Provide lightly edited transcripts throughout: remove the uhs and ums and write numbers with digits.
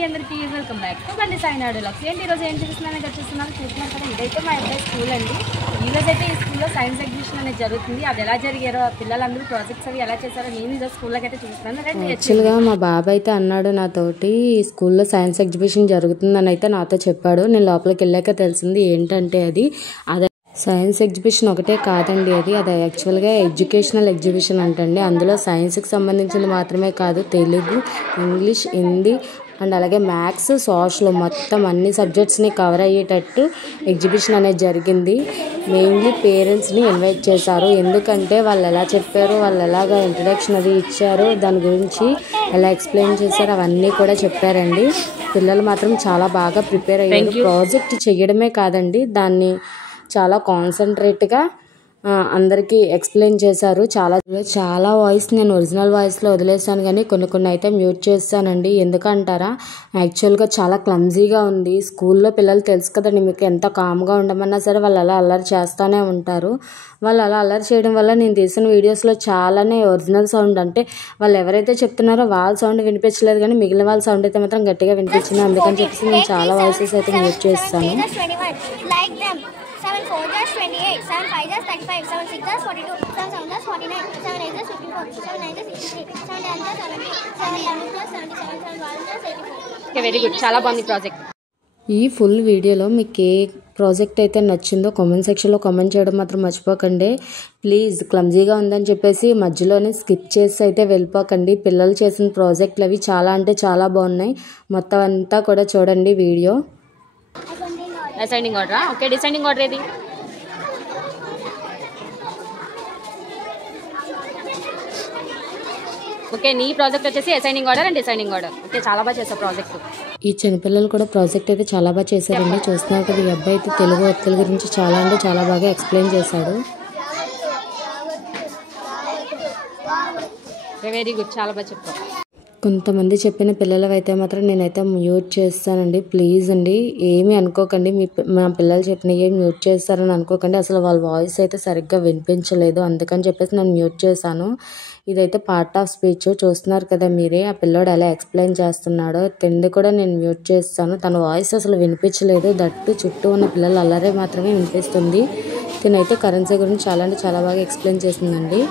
అండి అందరికీ welcome back to బండి సాయినాడు వ్లాగ్స్. ఏంటి ఈరోజు ఏం చూస్తున్నానని చూస్తున్నారు కదా, ఇదైతే మా అబ్బాయి స్కూల్ అండి. ఈరోజు అయితే ఈ స్కూల్లో సైన్స్ ఎగ్జిబిషన్ అనేది జరుగుతుంది. అది ఎలా జరిగారో, పిల్లలందరూ ప్రాజెక్ట్స్ అవి ఎలా చేశారో నేను ఈరోజు స్కూల్లోకి అయితే చూస్తున్నాను. యాక్చువల్గా మా బాబాయ్ అయితే అన్నాడు నాతోటి, స్కూల్లో సైన్స్ ఎగ్జిబిషన్ జరుగుతుందని అయితే నాతో చెప్పాడు. నేను లోపలికి వెళ్ళాక తెలిసింది ఏంటంటే అది సైన్స్ ఎగ్జిబిషన్ ఒకటే కాదండి, అది యాక్చువల్గా ఎడ్యుకేషనల్ ఎగ్జిబిషన్ అంటండి. అందులో సైన్స్కి సంబంధించింది మాత్రమే కాదు, తెలుగు, ఇంగ్లీష్, హిందీ అండ్ అలాగే మ్యాథ్స్, సోషల్ మొత్తం అన్ని సబ్జెక్ట్స్ని కవర్ అయ్యేటట్టు ఎగ్జిబిషన్ అనేది జరిగింది. మెయిన్లీ పేరెంట్స్ని ఇన్వైట్ చేశారు. ఎందుకంటే వాళ్ళు ఎలా చెప్పారు, వాళ్ళు ఎలాగ ఇంట్రడక్షన్ అది ఇచ్చారు, దాని గురించి ఎలా ఎక్స్ప్లెయిన్ చేశారు అవన్నీ కూడా చెప్పారండి. పిల్లలు మాత్రం చాలా బాగా ప్రిపేర్ అయ్యారు. ప్రాజెక్ట్ చేయడమే కాదండి, దాన్ని చాలా కాన్సన్ట్రేట్గా అందరికీ ఎక్స్ప్లెయిన్ చేశారు. చాలా వాయిస్ నేను ఒరిజినల్ వాయిస్లో వదిలేసాను, కానీ కొన్ని అయితే మ్యూట్ చేస్తానండి. ఎందుకంటారా, యాక్చువల్గా చాలా క్లమ్జీగా ఉంది. స్కూల్లో పిల్లలు తెలుసు కదండి మీకు, ఎంత కామ్గా ఉండమన్నా సరే వాళ్ళు అలా అల్లరి చేస్తూనే ఉంటారు. వాళ్ళు అలా అల్లరి చేయడం వల్ల నేను తీసిన వీడియోస్లో చాలానే ఒరిజినల్ సౌండ్, అంటే వాళ్ళు ఎవరైతే చెప్తున్నారో వాళ్ళ సౌండ్ వినిపించలేదు, కానీ మిగిలిన వాళ్ళ సౌండ్ అయితే మాత్రం గట్టిగా వినిపించింది. అందుకని చెప్పేసి నేను చాలా వాయిసెస్ అయితే మ్యూట్ చేస్తాను. 7 4 28, 7 5 35, 7 6 42, 7 7 49, 7 8 54, 7 9 63, 7 10 70, 7 11 77, 7 12 84. ఓకే, వెరీ గుడ్, చాలా బాగుంది ప్రాజెక్ట్. ఈ ఫుల్ వీడియోలో మీకు ఏ ప్రాజెక్ట్ అయితే నచ్చిందో కామెంట్ సెక్షన్లో కామెంట్ చేయడం మాత్రం మర్చిపోకండి ప్లీజ్. క్లమ్జీగా ఉందని చెప్పేసి మధ్యలోనే స్కిప్ చేసి అయితే వెళ్ళిపోకండి. పిల్లలు చేసిన ప్రాజెక్టులు అవి చాలా అంటే చాలా బాగున్నాయి. మొత్తం అంతా కూడా చూడండి వీడియో. అసైనింగ్ ఆర్డరా? ఓకే, డిసైనింగ్ ఆర్డర్ ఏది? ఓకే, నీ ప్రాజెక్ట్ వచ్చేసి assigning order and designing order. Okay, చాలా బాగా చేసావు ప్రాజెక్ట్. ఈ చిన్నపిల్లలు కూడా ప్రాజెక్ట్ అయితే చాలా బాగా చేశారండి. చూస్తున్నారు కదా, ఈ అబ్బాయి అయితే తెలుగు వ్యక్తుల గురించి చాలా అంటే చాలా బాగా ఎక్స్ప్లెయిన్ చేశాడు. వెరీ గుడ్, చాలా బాగా చెప్పావు. కొంతమంది చెప్పిన పిల్లలవైతే మాత్రం నేనైతే మ్యూట్ చేస్తానండి. ప్లీజ్ అండి, ఏమీ అనుకోకండి. మా పిల్లలు చెప్పినవి మ్యూట్ చేస్తారని అనుకోకండి. అసలు వాళ్ళ వాయిస్ అయితే సరిగ్గా వినిపించలేదు, అందుకని చెప్పేసి నేను మ్యూట్ చేశాను. ఇదైతే పార్ట్ ఆఫ్ స్పీచ్. చూస్తున్నారు కదా మీరే, ఆ పిల్లోడు ఎలా ఎక్స్ప్లెయిన్ చేస్తున్నాడో. తిండి కూడా నేను మ్యూట్ చేస్తాను. తన వాయిస్ అసలు వినిపించలేదు. దట్టు చుట్టూ ఉన్న పిల్లలు అల్లరే మాత్రమే వినిపిస్తుంది. తినైతే కరెన్సీ గురించి చాలా అంటే చాలా బాగా ఎక్స్ప్లెయిన్ చేసిందండి.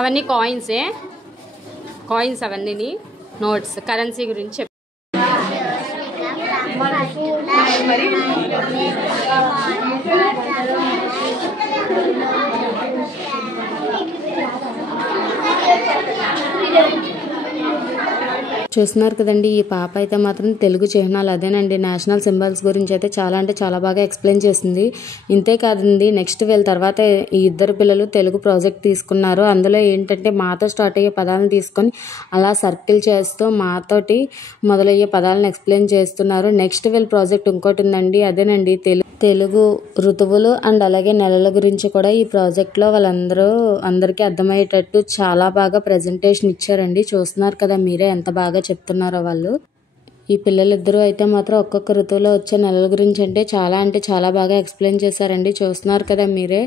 అవన్నీ కాయిన్స్ అవన్నీ నోట్స్, కరెన్సీ గురించి చెప్పి చూస్తున్నారు కదండి, ఈ పాప అయితే మాత్రం తెలుగు చిహ్నాలు అదేనండి నేషనల్ సింబల్స్ గురించి అయితే చాలా అంటే చాలా బాగా ఎక్స్ప్లెయిన్ చేసింది. ఇంతే కాదండి, నెక్స్ట్ వీళ్ళ తర్వాత ఈ ఇద్దరు పిల్లలు తెలుగు ప్రాజెక్ట్ తీసుకున్నారు. అందులో ఏంటంటే మాతో స్టార్ట్ అయ్యే పదాలను తీసుకొని అలా సర్కిల్ చేస్తూ మాతోటి మొదలయ్యే పదాలను ఎక్స్ప్లెయిన్ చేస్తున్నారు. నెక్స్ట్ వీళ్ళ ప్రాజెక్ట్ ఇంకోటి ఉందండి, అదేనండి తెలుగు ఋతువులు అండ్ అలాగే నెలల గురించి కూడా ఈ ప్రాజెక్ట్లో అందరికీ అర్థమయ్యేటట్టు చాలా బాగా ప్రజెంటేషన్ ఇచ్చారండి. చూస్తున్నారు కదా మీరే ఎంత బాగా చెప్తున్నారో వాళ్ళు. ఈ పిల్లలిద్దరూ అయితే మాత్రం ఒక్కొక్క ఋతువులో వచ్చే నెలల గురించి అంటే చాలా బాగా ఎక్స్ప్లెయిన్ చేశారండి. చూస్తున్నారు కదా మీరే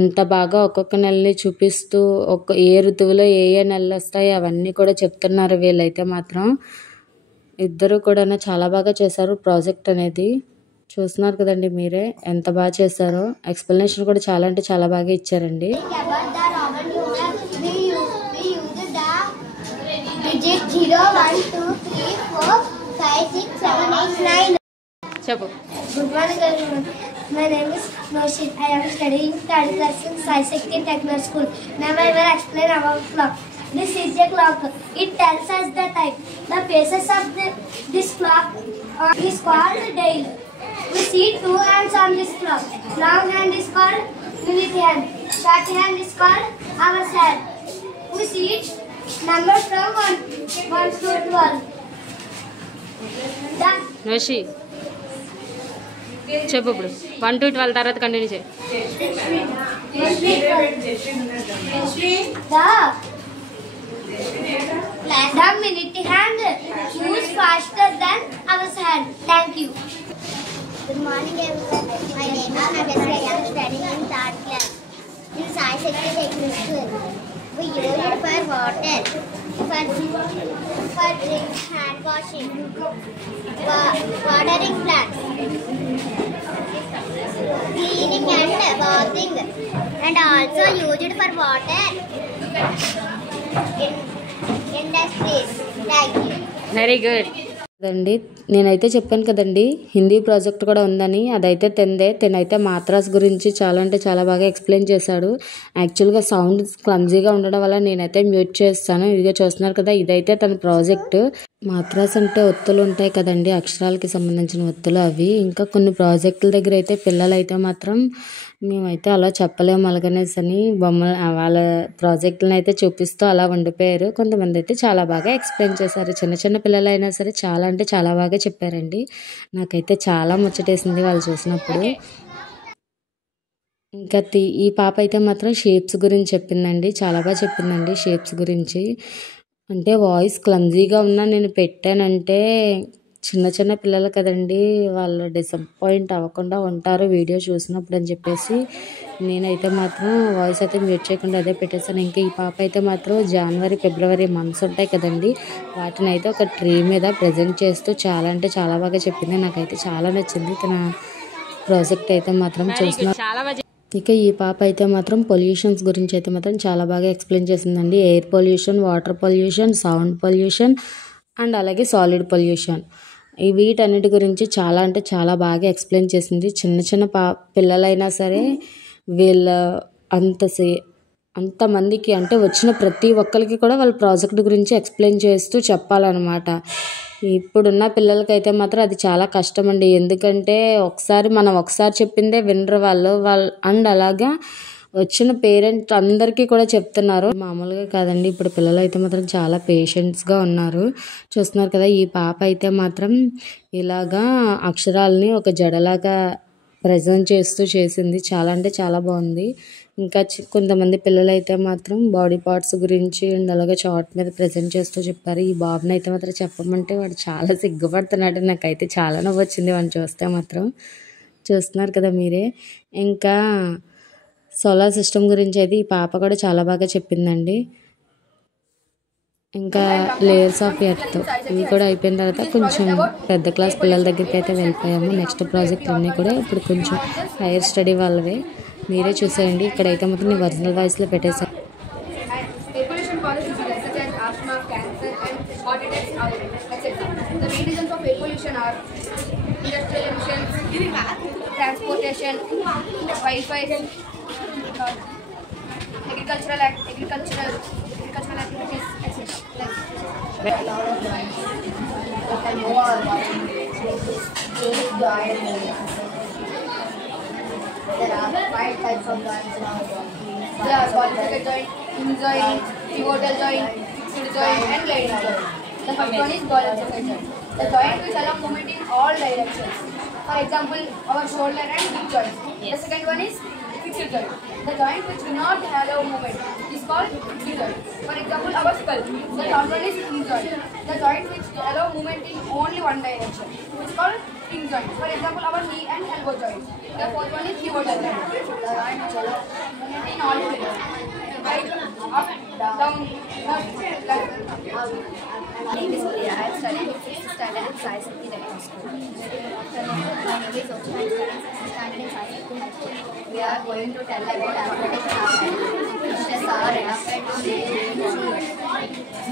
ఎంత బాగా ఒక్కొక్క నెలని చూపిస్తూ ఏ ఋతువులో ఏ నెలలు వస్తాయి అవన్నీ కూడా చెప్తున్నారు వీళ్ళైతే మాత్రం. ఇద్దరు కూడా చాలా బాగా చేశారు ప్రాజెక్ట్ అనేది. చూస్తున్నారు కదండి మీరే ఎంత బాగా చేశారో. ఎక్స్ప్లెనేషన్ కూడా చాలా అంటే చాలా బాగా ఇచ్చారండి. చెప్పు. Good morning everyone. My name is Noshit. I am studying third class in Sai Shakti Technical School. Now I will explain about clock. This is a clock. It tells us the time. The phases of this clock is called dial. We see two hands on this clock. Long hand is called minute hand. Short hand is called hours hand. We see numbers from 1 to 12. నోషి చెప్పు. ఇప్పుడు 1 to 12 తర్వాత continue చేయి. The minute hand moves faster than our hand. Thank you. Good morning everyone. My name is Nagasri. I am studying in 3rd class in Sai Shakti Technical School. We use it for water, for drink, hand washing, watering plants, cleaning and bathing, and also use it for water in industries. Thank you. Very good కదండి. నేనైతే చెప్పాను కదండి Hindi project కూడా ఉందని. అదైతే తినైతే మాత్రాస్ గురించి చాలా అంటే చాలా బాగా ఎక్స్ప్లెయిన్ చేశాడు. యాక్చువల్గా సౌండ్ క్లమ్జీగా ఉండడం వల్ల నేనైతే మ్యూట్ చేస్తాను. ఇదిగా చూస్తున్నారు కదా, ఇదైతే తన ప్రాజెక్ట్. మాత్రాస్ అంటే ఒత్తులు ఉంటాయి కదండి, అక్షరాలకి సంబంధించిన ఒత్తులు అవి. ఇంకా కొన్ని ప్రాజెక్టుల దగ్గర అయితే పిల్లలు అయితే మాత్రం మేమైతే అలా చెప్పలేము అలాగనేసి అని బొమ్మలు వాళ్ళ ప్రాజెక్టులను అయితే చూపిస్తూ అలా ఉండిపోయారు. కొంతమంది అయితే చాలా బాగా ఎక్స్ప్లెయిన్ చేశారు. చిన్న చిన్న పిల్లలు అయినా సరే చాలా అంటే చాలా బాగా చెప్పారండి. నాకైతే చాలా ముచ్చటేసింది వాళ్ళు చూసినప్పుడు. ఇంకా ఈ పాప అయితే మాత్రం షేప్స్ గురించి చెప్పిందండి. చాలా బాగా చెప్పిందండి షేప్స్ గురించి. అంటే వాయిస్ క్లమ్జీగా ఉన్నా నేను పెట్టానంటే చిన్న చిన్న పిల్లలు కదండి, వాళ్ళు డిసప్పాయింట్ అవ్వకుండా ఉంటారు వీడియో చూసినప్పుడు అని చెప్పేసి నేనైతే మాత్రం వాయిస్ అయితే మ్యూట్ చేయకుండా అదే పెట్టేశాను. ఇంకా ఈ పాప అయితే మాత్రం జనవరి ఫిబ్రవరి మంత్స్ ఉంటాయి కదండి, వాటిని అయితే ఒక ట్రీ మీద ప్రజెంట్ చేస్తూ చాలా అంటే చాలా బాగా చెప్పింది. నాకైతే చాలా నచ్చింది తన ప్రాజెక్ట్ అయితే మాత్రం చూస్తున్నా. ఇక ఈ పాప అయితే మాత్రం పొల్యూషన్స్ గురించి అయితే మాత్రం చాలా బాగా ఎక్స్ప్లెయిన్ చేసిందండి. Air pollution, water pollution, sound pollution and అలాగే సాలిడ్ పొల్యూషన్, ఈ వీటన్నిటి గురించి చాలా అంటే చాలా బాగా ఎక్స్ప్లెయిన్ చేసింది. చిన్న చిన్న పిల్లలైనా సరే వీళ్ళ అంతమందికి అంటే వచ్చిన ప్రతి ఒక్కరికి కూడా వాళ్ళ ప్రాజెక్ట్ గురించి ఎక్స్ప్లెయిన్ చేస్తూ చెప్పాలన్నమాట. ఇప్పుడున్న పిల్లలకైతే మాత్రం అది చాలా కష్టం అండి. ఎందుకంటే మనం ఒకసారి చెప్పిందే వినరు వాళ్ళు. అండ్ అలాగా వచ్చిన పేరెంట్స్ అందరికీ కూడా చెప్తున్నారు. మామూలుగా కాదండి, ఇప్పుడు పిల్లలు అయితే మాత్రం చాలా పేషెంట్స్గా ఉన్నారు. చూస్తున్నారు కదా, ఈ పాప అయితే మాత్రం ఇలాగా అక్షరాలని ఒక జడలాగా ప్రజెంట్ చేస్తూ చేసింది. చాలా అంటే చాలా బాగుంది. ఇంకా కొంతమంది పిల్లలు అయితే మాత్రం బాడీ పార్ట్స్ గురించి అండ్ అలాగే చార్ట్ మీద ప్రజెంట్ చేస్తూ చెప్పారు. ఈ బాబుని అయితే మాత్రం చెప్పమంటే వాడు చాలా సిగ్గుపడుతున్నాడు. నాకైతే చాలా నవ్వు వచ్చింది వాడిని చూస్తే మాత్రం. చూస్తున్నారు కదా మీరే. ఇంకా సోలార్ సిస్టమ్ గురించి అయితే ఈ పాప కూడా చాలా బాగా చెప్పిందండి. ఇంకా లేయర్స్ ఆఫ్ ఎర్త్ ఇవి కూడా అయిపోయిన తర్వాత కొంచెం పెద్ద క్లాస్ పిల్లల దగ్గరికి అయితే వెళ్ళిపోయాము. నెక్స్ట్ ప్రాజెక్ట్ అన్నీ కూడా ఇప్పుడు కొంచెం హైయర్ స్టడీ వాళ్ళవే, మీరే చూసేయండి. ఇక్కడైతే మాత్రం నేను ఒరిజినల్ వాయిస్లో పెట్టేశాను. agricultural activities, etc. There are 5 types of joints in our body. There are polycyclic joint, hinge joint, pivotal joint, fixed joint, and gliding joint. The first one is polycyclic joint. The joint which allow movement in all directions. For example, our shoulder and hip joint. The second one is fixed joint. The joint which do not allow movement is called fixed joint. For example, our skull. The third one is hinge joint. The joint which allow movement in only one direction is called hinge joint. For example, our knee and elbow joint. The fourth one is pivotal joint. The joint which allow movement in all directions. Right, up, down, left, right. My name is Priya. I am studying in 6th standard in Sai Shakti Technical School. My name is Ochana. I am studying 6th standard in Sai Shakti High School. We are going to tell about athletics and athletics. Fishes are adapted to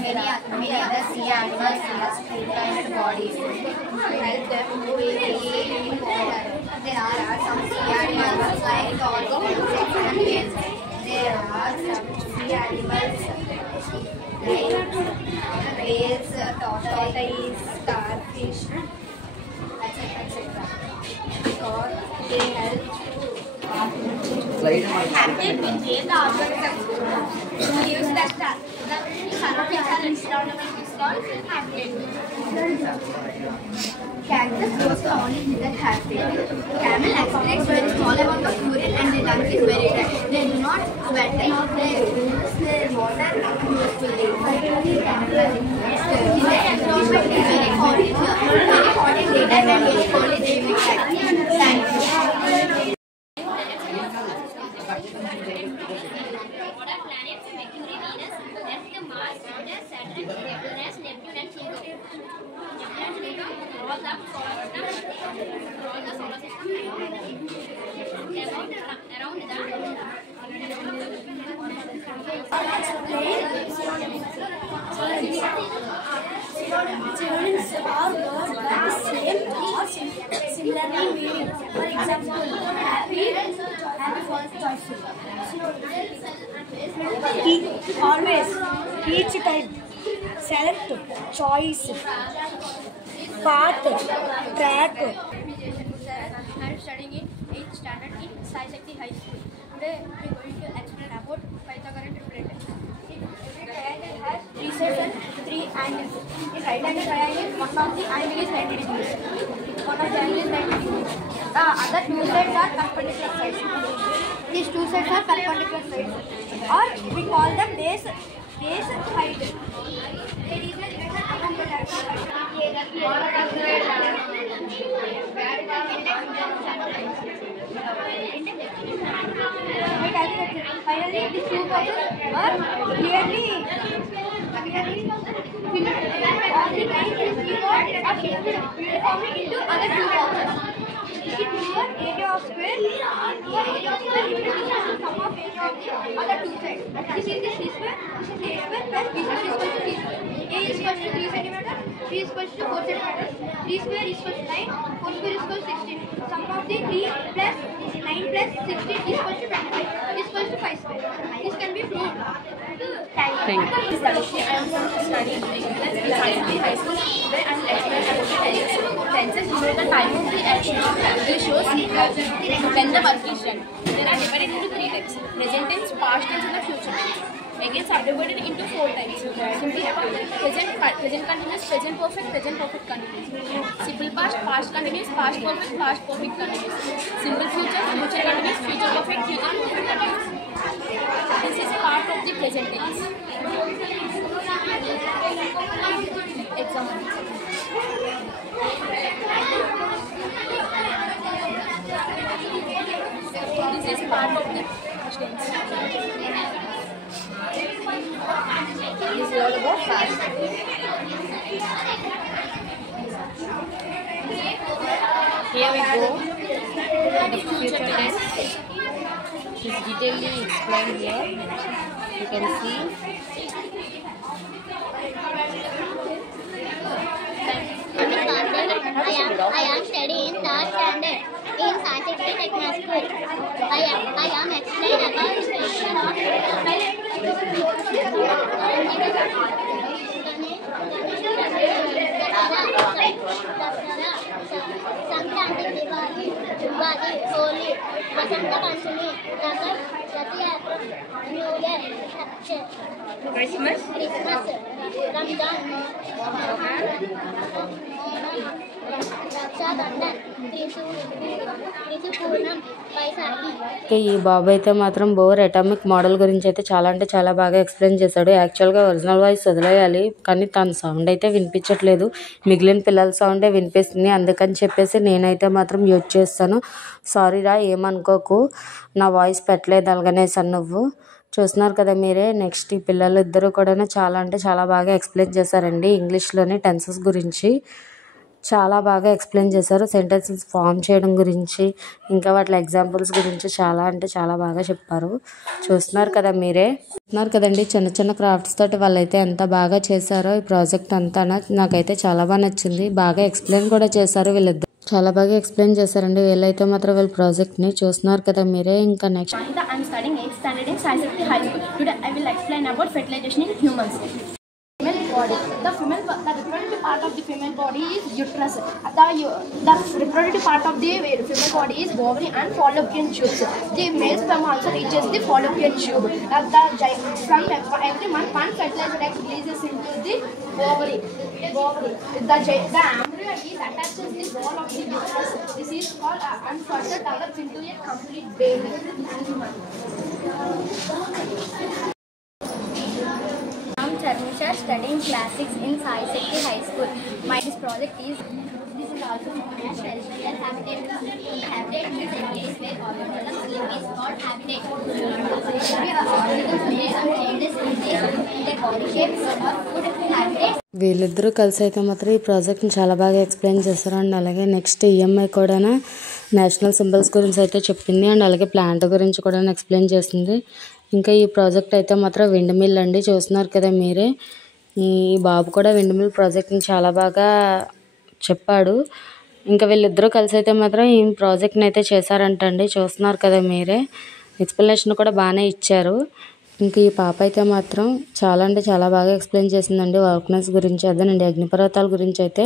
many other sea animals have streamlined bodies to help them to breathe in water. There are some sea animals like dolphins, insects and whales. There are some sea animals like whales, tortoise, starfish, etc. Because they help active in the organism to use the surrounding environment is called habitat. Cactus grows only with the habitat. Camel excretes very small amount of urine and their lungs is very dry. They do not sweat. They use their water usefully. The environment is very hot in winter and very cold in spring. Synonyms are words that same or similarly meaning. For example, happy, joyful. Always, each time, select, choice, path, track. I'm studying in 8th standard in Sai Shakti High School. Today we are going to explain about Pythagorean triplets. Every triangle has 3 sides and 3 angles. In right angle triangle, one of the angle is 90 degrees. One of the angle is 90 degrees. The other 2 sides are perpendicular sides. These 2 sides are perpendicular sides. Or we call them base height. There is a division among the lateral height. Finally, these 2 boxes are clearly filled. All the lines in the board are shifted uniformly into other 2 boxes. It is area of square. Area of square is the sum of area of the other 2 sides. This is the C square. This is A square plus B square is equal to C square. A is equal to 3 cm. B is equal to 4 cm. 3 square is equal to 9. 4 square is equal to 16. Sum of the 3 plus 9 plus 16 is equal to 25. Is equal to 5 square. This can be proved. Thank you. I am studying in high school. Today I will explain about the tenses. Tenses denote the time of the action. This shows when the work is done. They are divided into 3 types: present tense, past tense, and the future tense. Again subdivided into 4 types: simple past, present continuous, present perfect continuous; simple past, past continuous, past perfect continuous; simple future, future continuous, future perfect continuous. This is part of the present tense. Example. This is part of the past tense. This is all about past. Here we go. The future tense is detailedly explained here. You can see. I am studying in 3rd standard in Sai Shakti Technical School. I am explaining about the function of Sankranti, Diwali, Holi, Vasanta Panchami, Rath-Yatra, New Year, Christmas. Ramadan, Rakshabandhan, Trisu Purnam, Vaisakhi. ఈ బాబు అయితే మాత్రం bore atomic model గురించి అయితే చాలా అంటే చాలా బాగా explain చేశాడు. యాక్చువల్గా ఒరిజినల్ వాయిస్ వదిలేయాలి, కానీ తన సౌండ్ అయితే వినిపించట్లేదు. మిగిలిన పిల్లల సౌండే వినిపిస్తుంది. అందుకని చెప్పేసి నేనైతే మాత్రం యూజ్ చేస్తాను. సారీ రా, ఏమనుకోకు, నా వాయిస్ పెట్టలేదు అలాగనేసి నువ్వు చూస్తున్నారు కదా మీరే. నెక్స్ట్ ఈ పిల్లలు ఇద్దరు కూడా చాలా అంటే చాలా బాగా ఎక్స్ప్లెయిన్ చేశారండి. ఇంగ్లీష్లోని టెన్సెస్ గురించి చాలా బాగా ఎక్స్ప్లెయిన్ చేశారు. సెంటెన్సెస్ ఫామ్ చేయడం గురించి, ఇంకా వాటి ఎగ్జాంపుల్స్ గురించి చాలా అంటే చాలా బాగా చెప్పారు. చూస్తున్నారు కదా మీరే. చూస్తున్నారు కదండి, చిన్న చిన్న క్రాఫ్ట్స్ తోటి వాళ్ళైతే ఎంత బాగా చేశారో ఈ ప్రాజెక్ట్ అంతా నాకైతే చాలా బాగా నచ్చింది. బాగా ఎక్స్ప్లెయిన్ కూడా చేశారు వీళ్ళిద్దరు, చాలా బాగా ఎక్స్ప్లెయిన్ చేశారండి వీళ్ళైతే మాత్రం వీళ్ళ ప్రాజెక్ట్ని. చూస్తున్నారు కదా మీరే. ఇంకా next I am studying 8th standard in Sai Shakti High School. Today I will explain about fertilization in humans. Female body. The reproductive part of the female body is uterus. The reproductive part of the female body is ovary and fallopian tubes. The male sperm also reaches the fallopian tube. From every month, one fertilized egg releases into the ovary. The embryo is attached to the wall of the uterus. This is called and further develops into a complete baby. I'm Charmisha, studying class 6 in Sai Shakti High School. My project is also known as terrestrial habitat. Habitat is a place where organisms project is called habitat. We are organisms made of changes in their body shapes or food habitats. వీళ్ళిద్దరూ కలిసి అయితే మాత్రం ఈ ప్రాజెక్ట్ని చాలా బాగా explain చేస్తారు. And అలాగే నెక్స్ట్ ఈఎంఐ కూడా నేషనల్ సింబల్స్ గురించి అయితే చెప్పింది. అండ్ అలాగే ప్లాంట్ గురించి కూడా ఎక్స్ప్లెయిన్ చేసింది. ఇంకా ఈ ప్రాజెక్ట్ అయితే మాత్రం విండ్ మిల్ అండి, చూస్తున్నారు కదా మీరే. ఈ బాబు కూడా విండ్ మిల్ ప్రాజెక్ట్ని చాలా బాగా చెప్పాడు. ఇంకా వీళ్ళిద్దరూ కలిసి అయితే మాత్రం ఈ ప్రాజెక్ట్ని అయితే చేశారంటండి, చూస్తున్నారు కదా మీరే. ఎక్స్ప్లెనేషన్ కూడా బాగానే ఇచ్చారు. ఇంకా ఈ పాప అయితే మాత్రం చాలా అంటే చాలా బాగా ఎక్స్ప్లెయిన్ చేసిందండి వర్క్నెస్ గురించి. అదేనండి అగ్నిపర్వతాల గురించి అయితే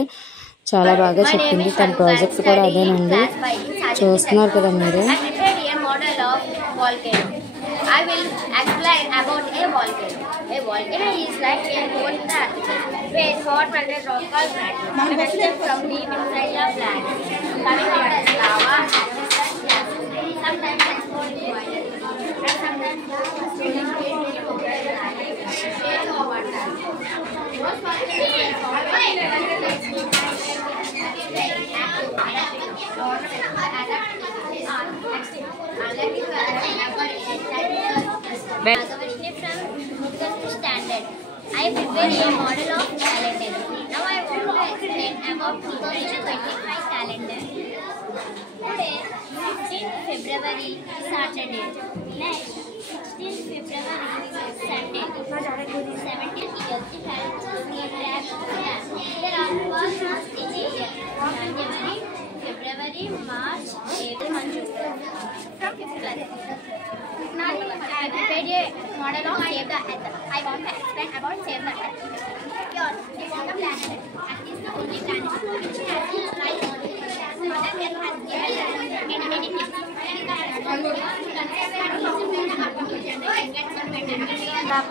చాలా బాగా చెప్పింది. తన ప్రాజెక్ట్ కూడా అదేనండి, చూస్తున్నారు కదా మీరే. I will explain about a volcano. A volcano is like a hole in the earth where hot melted rock called magma erupts from deep inside the planet, coming out as lava, ashes, and gas. Sometimes explode in fire, and sometimes explode in shale or water. Most volcanoes are formed by standard. I prepared a model of calendar. Now I want to explain about 2025 calendar. Today, 16th February, Saturday. Next, 16th February, Sunday. 17th years, the calendar there are 12 months in a year. January, February, March, April, from 5th class. Now I prepared a model of Save the Earth. I want to explain about Save the Earth. Yours, this is the planet. Earth is the only planet which has life on it. Mother Earth has given us many gifts.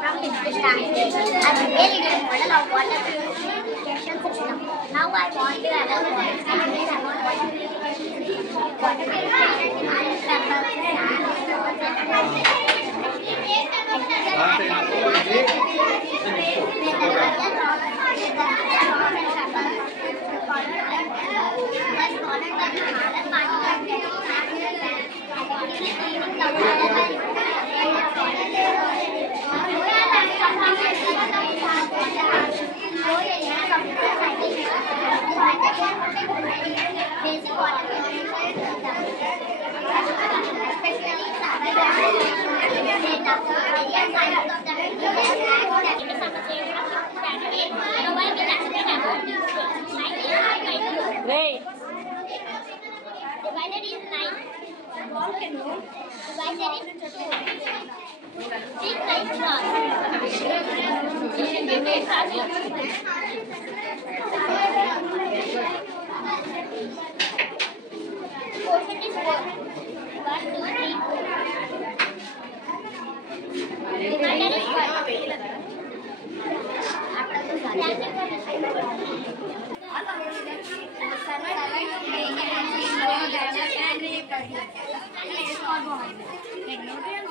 From 5th standard, I prepared a model of water purification system. Now I want to explain about water purification. Water purification Divided is 9. Divided is 2. 6 9 stars. Quotient is 4. 1 2 3 4. Divided is 1.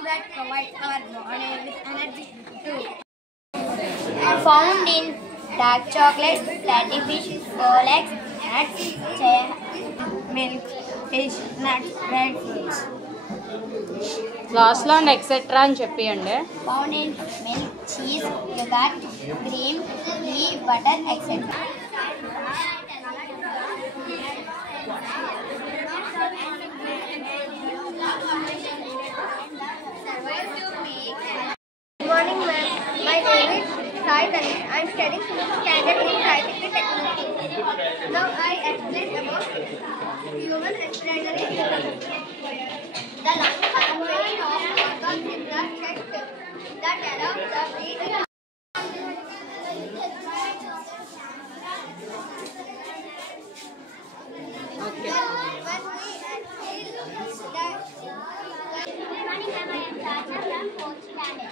That provide our body with energy too. Found in dark chocolate, fatty fish, whole eggs, nuts, milk, fish, nuts, dried fruits. లాస్ట్లో and etcetera అని చెప్పియండి. Found in milk, cheese, yogurt, cream, ghee, butter, etc. Good morning, ma'am. My name is Sai Danish. I am studying 5th standard in scientific technology. Now I explain about human respiratory system. The lungs are the main organs in the chest that allow the breathing. Okay. Good morning, ma'am. I am Rajna from 4th standard.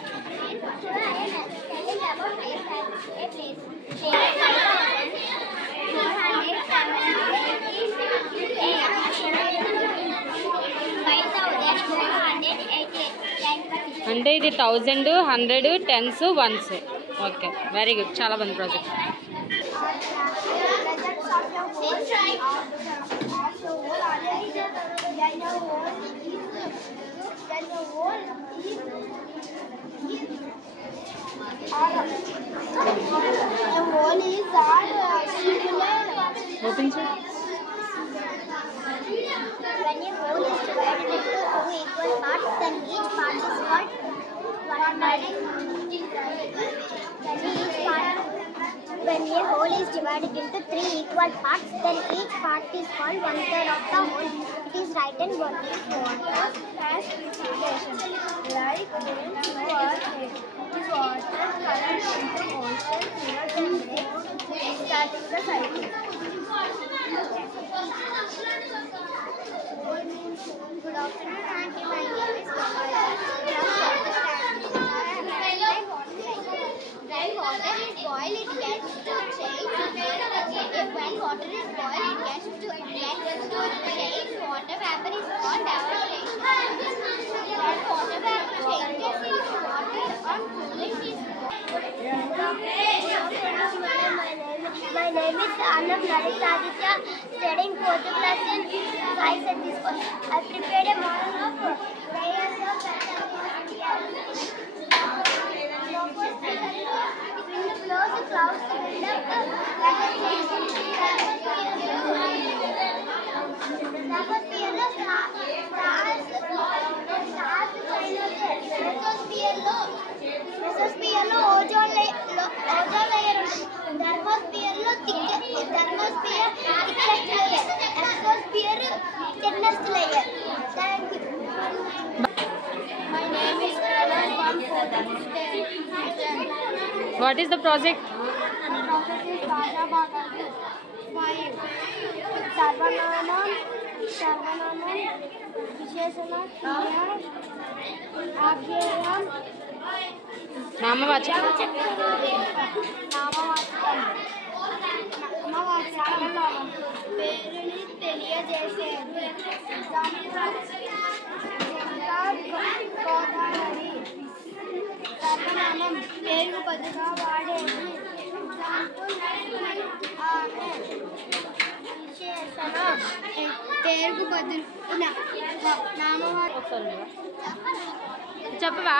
Today I am telling about ISS, a place. అంటే ఇది 1000, 100, 10s, 1s. Okay, very good, చాలా బాగుంది project. and the whole is open చేయి. When a whole is divided into two equal parts, then each part is called one third. When a whole is divided into three equal parts, then each part is called one third of the whole. It is written what is water has precipitation. Like rain, snow, or hail. Is water colored into ocean, river, and lakes, starting the cycle. Good afternoon, Auntie. My name is Maya. When water is boiled, it gets to change. When water is boiled, it gets to change. Water vapor is called evaporation. When water vapor changes into water on cooling is My name is Arnab Naresh Aditya, studying 4th class in Sai Sethi School. I prepared a model of layers of wind blows, clouds build up, మెసోస్పియర్లో ozone layer ఉంటుంది. థర్మోస్పియర్లో thickest layer, exosphere thinnest layer. Thank you. My name is Pranay from 4th standard. What is the project? Process is Bhagavati 5. Sarvanamam, Visheshana, Kriya, Abhyayam, నామవాచకం. నామవాచకం పేరుని తెలియజేసేది. గోదావరి. సర్వనామం పేరు బదులుగా వాడేది. ఆమె. విశేషణ పేరుకు బదులు నామవాచకం. చెప్పవా?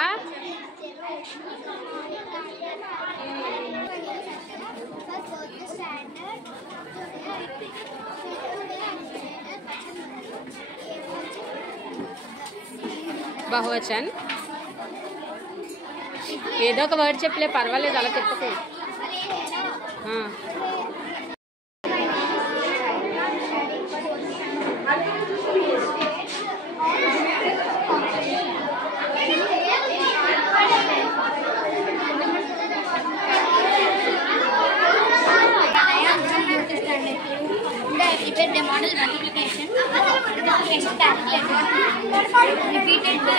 బహువచన్. ఏదో ఒక వర్డ్ చెప్పలే, పర్వాలేదు, అలా చెప్పకు. I prepared the model multiplication calculator. Repeated the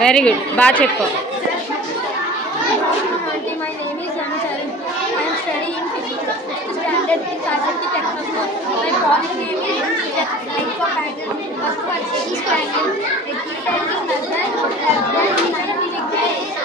very good, బాగా చెప్పు. My name is Yanucharan. I am studying in 5th standard in Sai Sethi Technical. My college name is Like for Pattern. First one is triangle. Exercise is method. 90 degrees.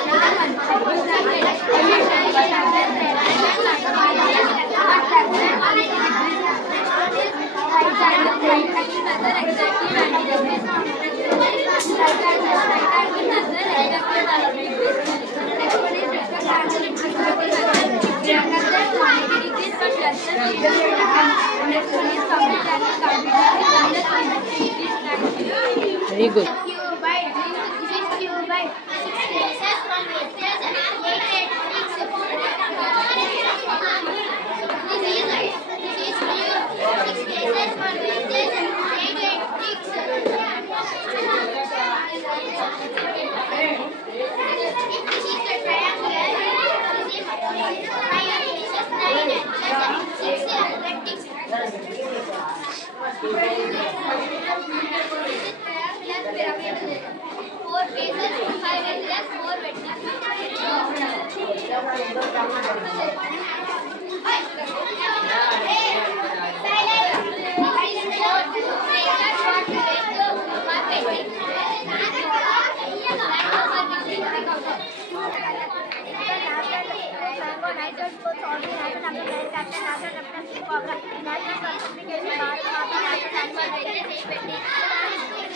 Very good. 4 pages, 5 areas, 4 wetness.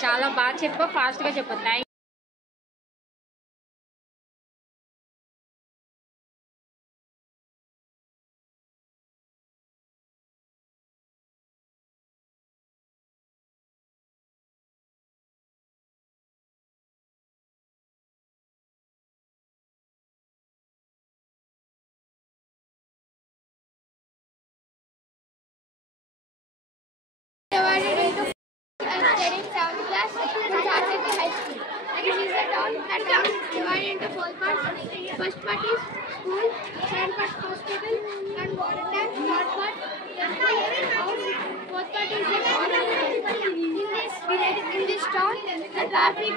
చాలా బాగా చెప్పు, ఫాస్ట్గా చెప్పు. Thank Studying 7th class in Charity High School. This is a town that comes divided into 4 parts. First part is school, second part hospital, and water tank. Third part house. Fourth part is in this town, the traffic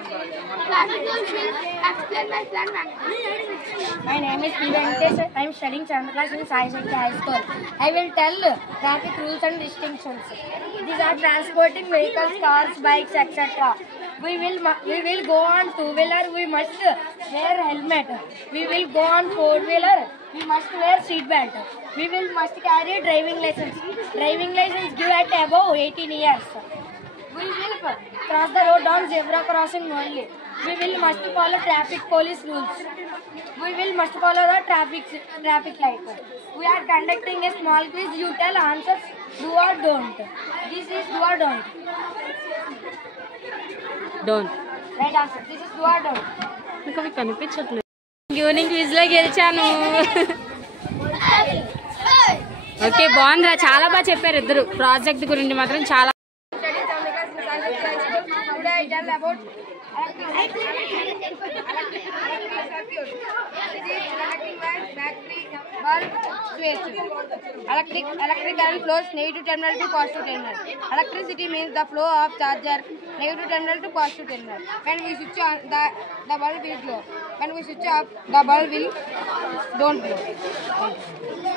rules will explain by plan manager. My name is P. Venkatesh. I am studying 7th class in Sai Shakti High School. I will tell traffic rules and distinctions. These are transporting vehicles, cars, bikes, etc. We will go on 2-wheeler. We must wear helmet. We will go on 4-wheeler. We must wear seat belt. We must carry driving license. Driving license give at above 18 years. We will cross the road on zebra crossing only. We must follow traffic police rules. We must follow the traffic light. We are conducting a small quiz. You tell answers, do or don't. This is do or don't. Don't. Right answer. This is do or don't. మీకు అవి కనిపించట్లేదు. Evening క్విజ్లో గెలిచాను. Okay, బాగుందిరా, చాలా బాగా చెప్పారు ఇద్దరు. Project గురించి మాత్రం చాలా. Electric current flows negative terminal to positive terminal. Electricity means the flow of charger negative terminal to positive terminal. When we switch on, the bulb will glow. When we switch off, the bulb will don't glow.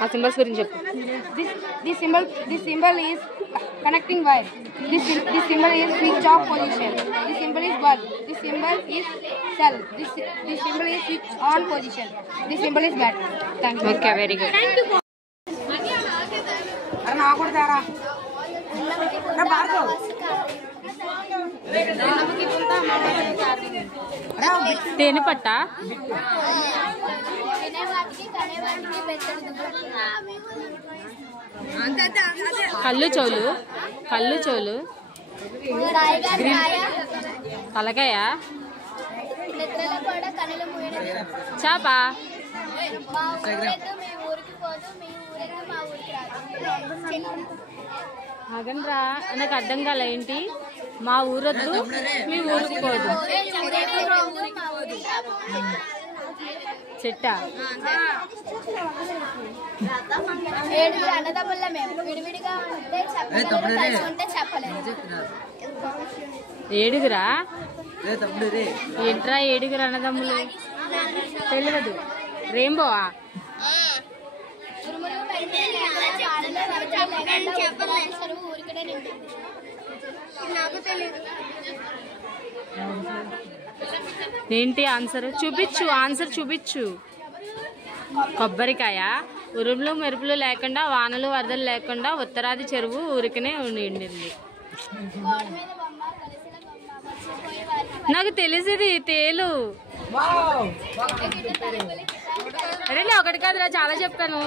ఆ symbols గురించి చెప్పు. This symbol is connecting wire. This symbol is switch off position. This symbol is bulb. This symbol is cell. This symbol is switch on position. This symbol is battery. Thank you. Okay, very good. తేనె పట్ట, కళ్ళు చెవులు, తలకాయ, చేప, అగన్రా నాకు అర్థం కాలే. ఏంటి? మా ఊరొద్దు, మీ ఊరికి పోదు. చెట్టా? ఏడుగురు అన్నదమ్ముల మేము విడివిడిగా ఉంటే చెప్పలేదు. ఏడుగురా? ఏంట్రా ఏడుగురు అన్నదమ్ములు? తెలియదు. రెయిన్బోవా? ఏంటి ఆన్సర్? ఆన్సర్ చూపించు. కొబ్బరికాయ. ఉరుములు మెరుపులు లేకుండా, వానలు వరదలు లేకుండా ఉత్తరాది చెరువు ఊరికనే ఉండింది. నాకు తెలిసింది తేలు. అరే ఒకటి కాదురా, చాలా చెప్పాను.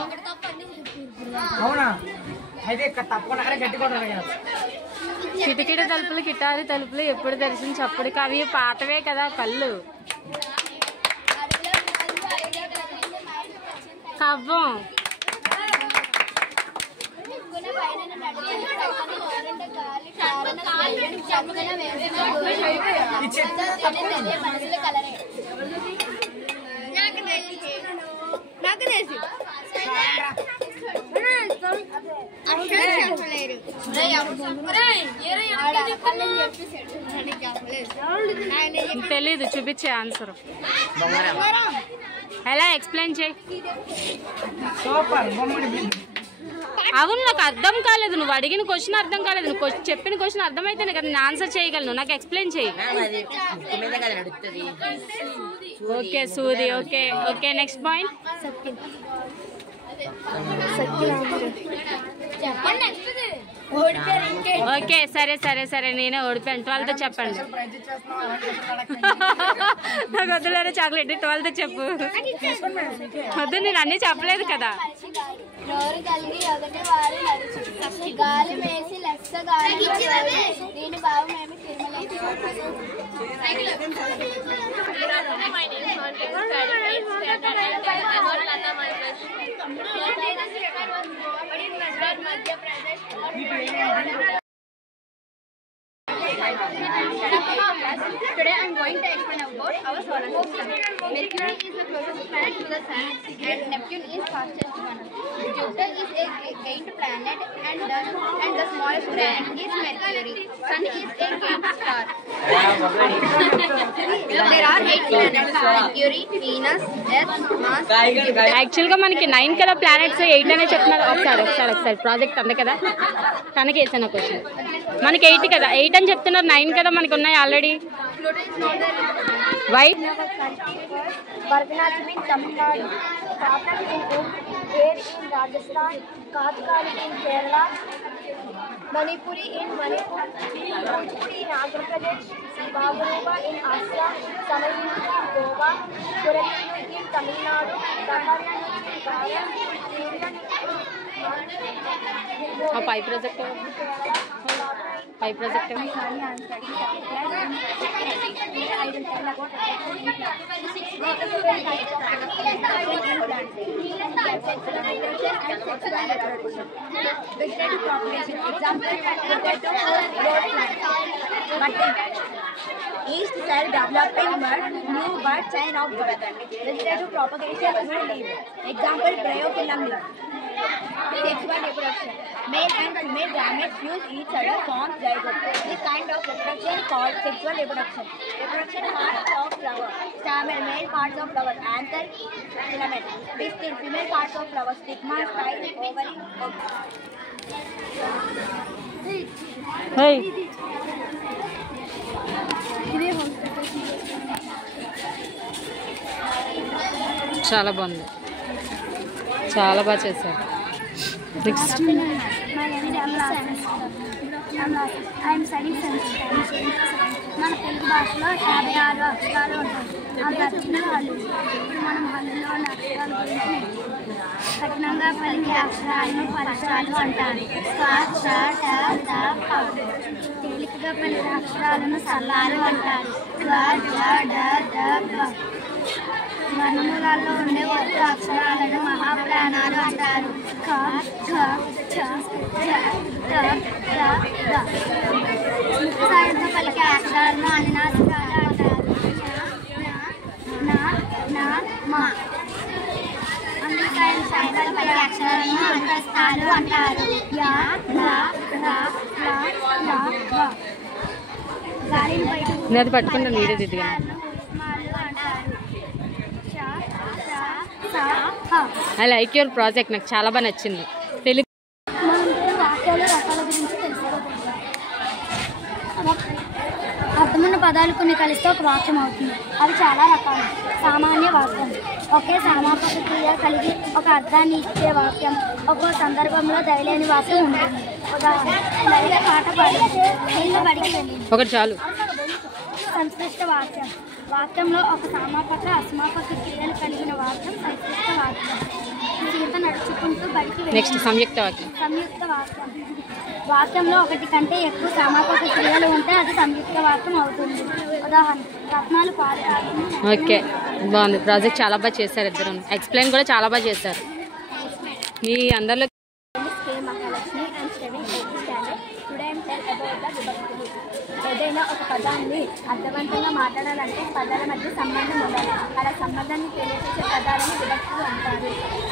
కిటకిట తలుపులు, కిటారి తలుపులు ఎప్పుడు తెరిచింది చప్పుడుకి. అవి పాతవే కదా కళ్ళు. కవ్వం. నాకు తెలిసి తెలీదు, చూపించే ఆన్సర్ ఎలా ఎక్స్ప్లెయిన్ చేయి. అవును, నాకు అర్థం కాలేదు. నువ్వు అడిగిన క్వశ్చన్ అర్థం కాలేదు. నువ్వు చెప్పిన క్వశ్చన్ అర్థమైతేనే కదా నేను ఆన్సర్ చేయగలను. నాకు ఎక్స్ప్లెయిన్ చేయి. ఓకే సూది. Okay okay, next point. Okay సరే సరే సరే, నేనే ఓడిపోయాను. 12th చెప్పండి. నాకు వద్దులేరా చాక్లెట్. 12th చెప్పు. వద్దు, నేను అన్నీ చెప్పలేదు కదా. నోరు కలిగి ఒకటి వారు నడుచు గాలి మేసి లెస్స గాలి దీని భావమేమి Today I am going to explain about our solar system. Mercury is the closest planet to the Sun and Neptune is fastest one. Jupiter is a giant planet and the smallest planet is Mercury. Sun is a giant star. There are 8 planets: Mercury, Venus, Earth, Mars. యాక్చువల్గా మనకి 9 కదా planets, 8 అనే చెప్తున్నారు. ఒకసారి project అంతే కదా, తనకి వేసాను క్వశ్చన్. మనకి 8 కదా, 8 అని చెప్తున్నారు. 9 కదా మనకి ఉన్నాయి already. Why? Bharatanatyam in Tamil Nadu, Kathak in Air in Rajasthan, Kathakali in Kerala, Manipuri in Manipur, Kuchipudi in Andhra Pradesh, Babaruba in Assam, Samayini in Goa, Kuralinu in Tamil Nadu, Daharyan in Goa, Indian పై project Vegetative propagation. Example: East cell developing new bud chain of growth. Vegetative propagation through leaf. Example: Bryophyllum leaf. Sexual reproduction. Male and female gametes fuse each other, forms zygote. This kind of reproduction called sexual reproduction. Reproduction parts of flower: stamen, male parts of flower, anther, filament. Pistil, female parts of flower, stigma, style, ovary, చాలా బాగుంది, చాలా బాగా చేశారు. Next I'm studying science. మన తెలుగు భాషలో 56 అక్షరాలు ఉంటాయి. ఆ గర్చిన హల్లు. ఇప్పుడు మనం హల్లులో ఉన్న అక్షరాల గురించి కఠినంగా పలికే అక్షరాలను పరిసరాలు అంటారు. తేలికగా పలికే అక్షరాలను సల్లాలు అంటారు. వర్ణమూలాల్లో ఉండే ఒక్క అక్షరాలను మహాప్రాణాలు అంటారు. సాయంతో పలికే అక్షరాలను అనునాసికాలు అంటారు. సాయంతో పలికే అక్షరాలను అంతస్తాలు అంటారు. గాలిని బయట అది పట్టుకుంటాను వీడియో దిద్దుగా. ఐ లైక్ యువర్ ప్రాజెక్ట్, నాకు చాలా బాగా నచ్చింది. తెలుగు వాక్యాలు రకాల గురించి తెలుసుకోవాలి. అర్థమున్న పదాలు కొన్ని కలిస్తే ఒక వాక్యం అవుతుంది. అవి చాలా రకాలు. సామాన్య వాక్యం: ఒకే సమాపక క్రియ కలిగి ఒక అర్థాన్ని ఇచ్చే వాక్యం. ఒక్కో సందర్భంలో దయలేని వాక్యం ఉంటుంది. ఉదాహరణ: పాట పాడి బడికి వెళ్ళి. ఒకటి చాలు. సంశ్లిష్ట వాక్యం: వాక్యంలో ఒక సమాపక అసమాపక క్రియలు కలిగిన వాక్యం సంశ్లిష్ట వాక్యం. సీత నడుచుకుంటూ బడికి వెళ్ళి. నెక్స్ట్ సంయుక్త వాక్యం. సంయుక్త వాక్యం: వాక్యంలో ఒకటి కంటే ఎక్కువ సమాపక క్రియలు ఉంటే అది సంయుక్త వాక్యం అవుతుంది. ఉదాహరణ: రత్నాలు పాడతారు. ఓకే, బాగుంది. ప్రాజెక్ట్ చాలా బాగా చేశారు ఇద్దరు. ఎక్స్ప్లెయిన్ కూడా చాలా బాగా చేశారు. మీ అందరిలో Mahalakshmi and study 8th standard. Today I'm tell about the విభక్తులు. ఏదైనా ఒక పదాన్ని అర్థవంతంగా మాట్లాడాలంటే పదాల మధ్య సంబంధం ఉండాలి. అలా సంబంధాన్ని తెలియజేసే పదాలను విభక్తులు అంటారు.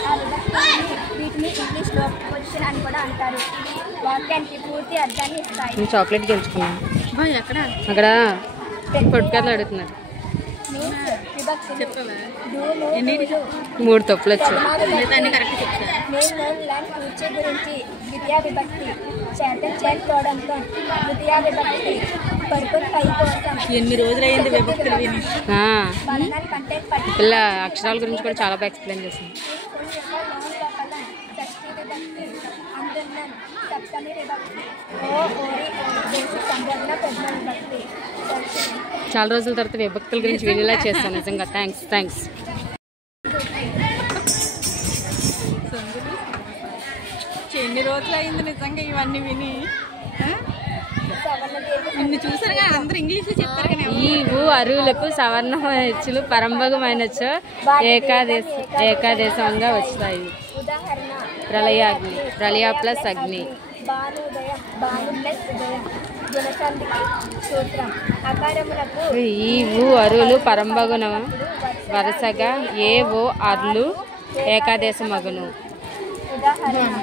ఆ విభక్తులని వీటిని ఇంగ్లీష్లో పొజిషన్ అని కూడా అంటారు. వాక్యానికి పూర్తి అర్థాన్ని ఇస్తాయి. చాక్లెట్ గెలుచుకున్నాను అక్కడ పొట్టుకథలు అడుగుతున్నారు. మూడు తప్పులు వచ్చాయి. కూర్చే గురించి ద్వితీయ విభక్తి, చేతం చేయకపోవడంతో ద్వితీయ విభక్తి, పరుపుని పై కోసం ఎన్ని రోజులైంది విభక్తులు విని. బలనాన్ని కంటే పిల్ల అక్షరాల గురించి కూడా చాలా బాగా ఎక్స్ప్లెయిన్ చేసింది. షష్ఠీ విభక్తి, అందున్న సప్తమి విభక్తి, ఓరి దేశ సంబోధన ప్రథమ విభక్తి. చాలా రోజుల తర్వాత విభక్తుల గురించి వీడియోలా చేస్తాను. నిజంగా థ్యాంక్స్. ఎన్ని రోజులు అయింది నిజంగా ఇవన్నీ విని. ఇన్ని చూసారుగా అందరూ ఇంగ్లీష్లో చెప్తారు కానీ ఈవు అరువులకు సవర్ణమనొచ్చులు పరంభగమైనచ్చు ఏకాదేశంగా వస్తాయి. ఉదాహరణ ప్రళయాగ్ని, ప్రళయ ప్లస్ అగ్ని. భానుదయం, భాను ప్లస్ ఉదయం. జనసంధికి సూత్రం అకారములకు ఈవు అరువులు పరంభగున వరుసగా ఏ ఓ అర్లు ఏకాదేశమగును. ఉదాహరణ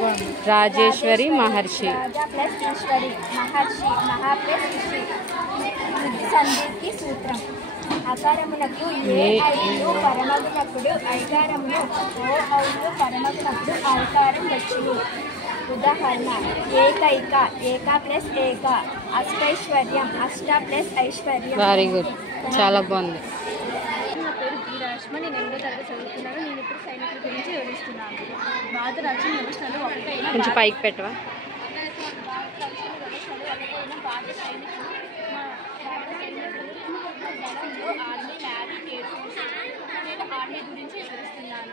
రాజేశ్వరి మహర్షి. రాజా ప్లస్ ఈశ్వరి, మహర్షి, మహా ప్లస్ ఋషి. సంధికి సూత్రం అకారమునకు ఏ ఐలు పరమగునప్పుడు ఐకారమును, ఓ ఐలు పరమగునప్పుడు ఐకారం వచ్చును. ఉదాహరణ ఏకైక, ఏకా ప్లస్ ఏక. అష్టైశ్వర్యం, అష్ట ప్లస్ ఐశ్వర్యం. వెరీ గుడ్, చాలా బాగుంది. నా పేరు బి రాష్మ, నేను 8వ తరగతి చదువుతున్నాను. నేను ఇప్పుడు సైనికుల గురించి వివరిస్తున్నాను. భారత రక్షణ వ్యవస్థలో ఒకటైన కొంచెం పైకి పెట్టవా? భారత సైనికులు దళంలో ఆర్మీ, నేవీ, ఎయిర్ ఫోర్స్. నేను ఆర్మీ గురించి వివరిస్తున్నాను.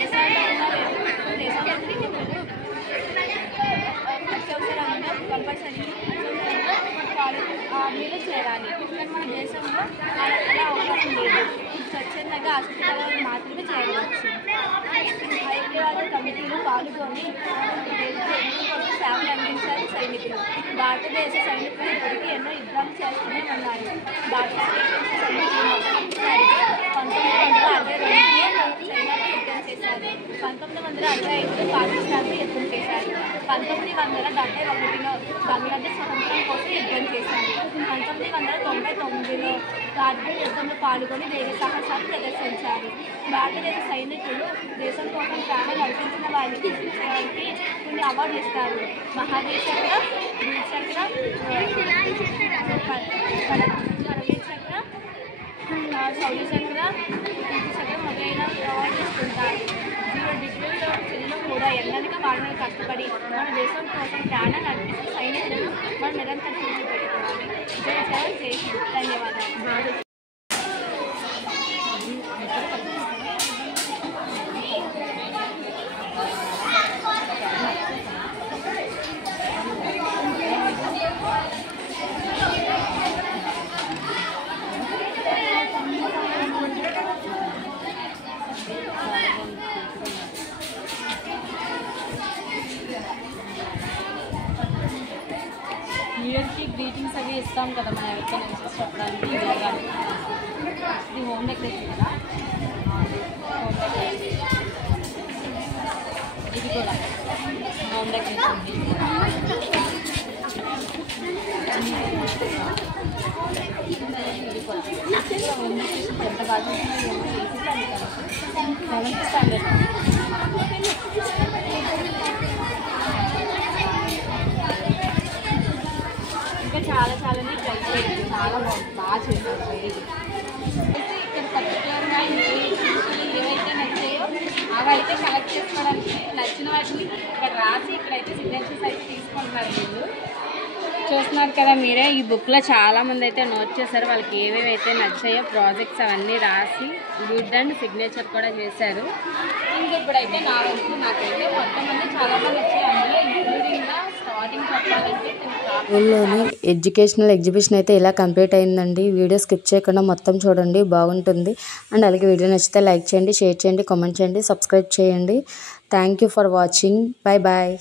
దేశాల్లో ఉన్న అత్యవసరంగా కంపల్సరీ ఆర్మీలో చేరాలి. కానీ మన దేశంలో అలా అవకాశం లేదు. స్వచ్ఛందంగా ఆసక్తికరాలు మాత్రమే చేయవచ్చు. ఐక్యవాద కమిటీలో పాల్గొని సేవలు అందించారు సైనికులు. భారతదేశ సైనికులు ఇప్పటికీ ఎన్నో యుద్ధాలు చేస్తూనే ఉన్నారు. భారతదేశ సైనికులు మొదటిసారిగా 1962లో చైనాలో యుద్ధం చేశారు. 1965లో పాకిస్తాన్లో యుద్ధం చేశారు. 1971లో బంగ్లాదేశ్ స్వతంత్రం కోసం యుద్ధం చేశారు. 1999లో కార్గిల్ యుద్ధంలో పాల్గొని ధైర్య సాహసాలు ప్రదర్శించారు. భారతదేశ సైనికులు దేశం కోసం ప్రాణాలు అర్పించిన వారికి కొన్ని అవార్డులు ఇస్తారు. మహావీర్ చక్ర, వీర్ చక్ర, పరవీర్ చక్ర, శౌర్య చక్ర, కీర్తి చక్ర మొదలైన అవార్డులు ఇస్తుంటారు. 0 డిగ్రీలో చలిలో కూడా ఎన్నడగా వాళ్ళని కష్టపడి మన దేశం కోసం ప్రాణాలు అర్పిస్తూ సైనికులను మనం నిరంతరం పెట్టుకోవాలి. జై జవాన్ జై హింద్. ధన్యవాదాలు. న్యూయర్కి గ్రీటింగ్స్ అవి ఇస్తాం కదా మన ఎవరికైనా విషెస్ చెప్పడానికి. ఇది హోమ్ డెకరేషన్ కదా. ఇది కూడా హోమ్ డెకరేషన్. ఇది కూడా హోమ్ డెకరేషన్ ఎంత బాగా 7th స్టాండర్డ్. ఇంకా చాలా ట్రై చేయండి. చాలా బాగా చేశారు. Very good. ఇక్కడ పర్టికులర్గా ఏవైతే నచ్చాయో అవైతే కలెక్ట్ చేసుకోవడానికి నచ్చిన వాటిని ఇక్కడ రాసి ఇక్కడైతే సిగ్నేచర్స్ అయితే తీసుకుంటున్నారు వీళ్ళు. చూస్తున్నారు కదా మీరే. ఈ బుక్లో చాలామంది అయితే నోట్ చేశారు. వాళ్ళకి ఏవేవి అయితే నచ్చాయో ప్రాజెక్ట్స్ అవన్నీ రాసి గుడ్ అండ్ సిగ్నేచర్ కూడా చేశారు. ఇంకా ఇప్పుడైతే నా వంతు నాకైతే కొంతమంది చాలామంది వచ్చాయి. అందులో ఇంక్లూడింగ్గా స్టార్టింగ్ చెప్పాలంటే స్కూల్లోని ఎడ్యుకేషనల్ ఎగ్జిబిషన్ అయితే ఇలా కంప్లీట్ అయిందండి. వీడియో స్కిప్ చేయకుండా మొత్తం చూడండి, బాగుంటుంది. అండ్ అలాగే వీడియో నచ్చితే లైక్ చేయండి, షేర్ చేయండి, కామెంట్ చేయండి, సబ్స్క్రైబ్ చేయండి. Thank you for watching. Bye bye.